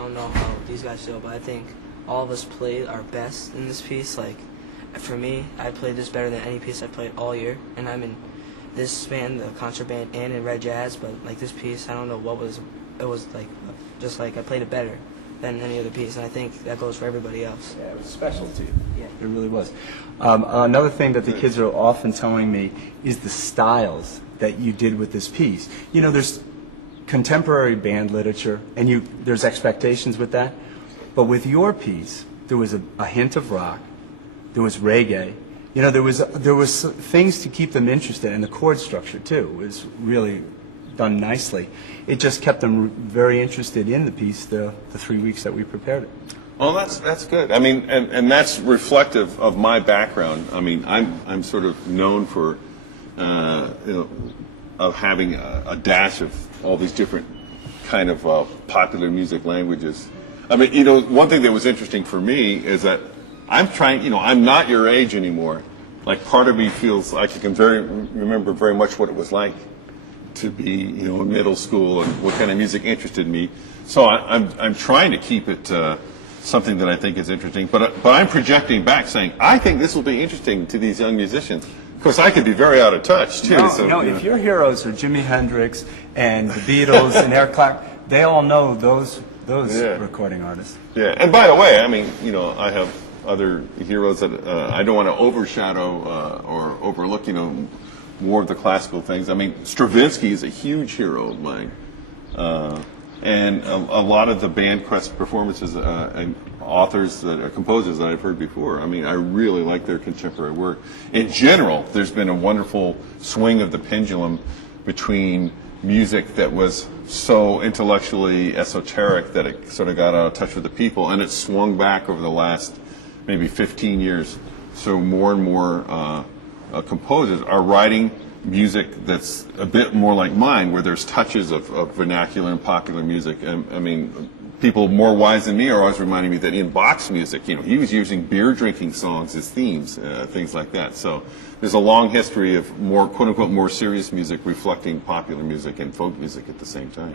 don't know how these guys feel, but I think all of us played our best in this piece. Like, for me, I played this better than any piece I played all year, and I'm in this band, the concert band, and in Red Jazz, but like this piece, I don't know what was, it was like, just like I played it better than any other piece, and I think that goes for everybody else. Yeah, it was special to you. Yeah. It really was. Another thing that the kids are often telling me is the styles that you did with this piece. You know, there's contemporary band literature, and there's expectations with that, but with your piece, there was a hint of rock, there was reggae, you know, there was things to keep them interested, and the chord structure too was really done nicely. It just kept them very interested in the piece the 3 weeks that we prepared it. Well, that's good. I mean, and that's reflective of my background. I mean, I'm sort of known for, of having a dash of all these different kind of popular music languages. I mean, you know, one thing that was interesting for me is that I'm trying, you know, I'm not your age anymore. Like, part of me feels like I can remember very much what it was like to be, you know, in middle school and what kind of music interested me. So I'm trying to keep it something that I think is interesting. But I'm projecting back, saying I think this will be interesting to these young musicians. Of course, I could be very out of touch too. No, if your heroes are Jimi Hendrix and the Beatles and Eric Clapton, they all know those recording artists. Yeah, and by the way, I mean, you know, I have other heroes that I don't want to overshadow or overlook, you know, more of the classical things. I mean, Stravinsky is a huge hero of mine. And a lot of the BandQuest performances and authors, composers that I've heard before, I mean, I really like their contemporary work. In general, there's been a wonderful swing of the pendulum between music that was so intellectually esoteric that it sort of got out of touch with the people, and it swung back over the last maybe 15 years. So more and more composers are writing music that's a bit more like mine, where there's touches of vernacular and popular music. I mean, people more wise than me are always reminding me that in Bach's music, you know, he was using beer drinking songs as themes, things like that. So there's a long history of more, quote unquote, more serious music reflecting popular music and folk music at the same time.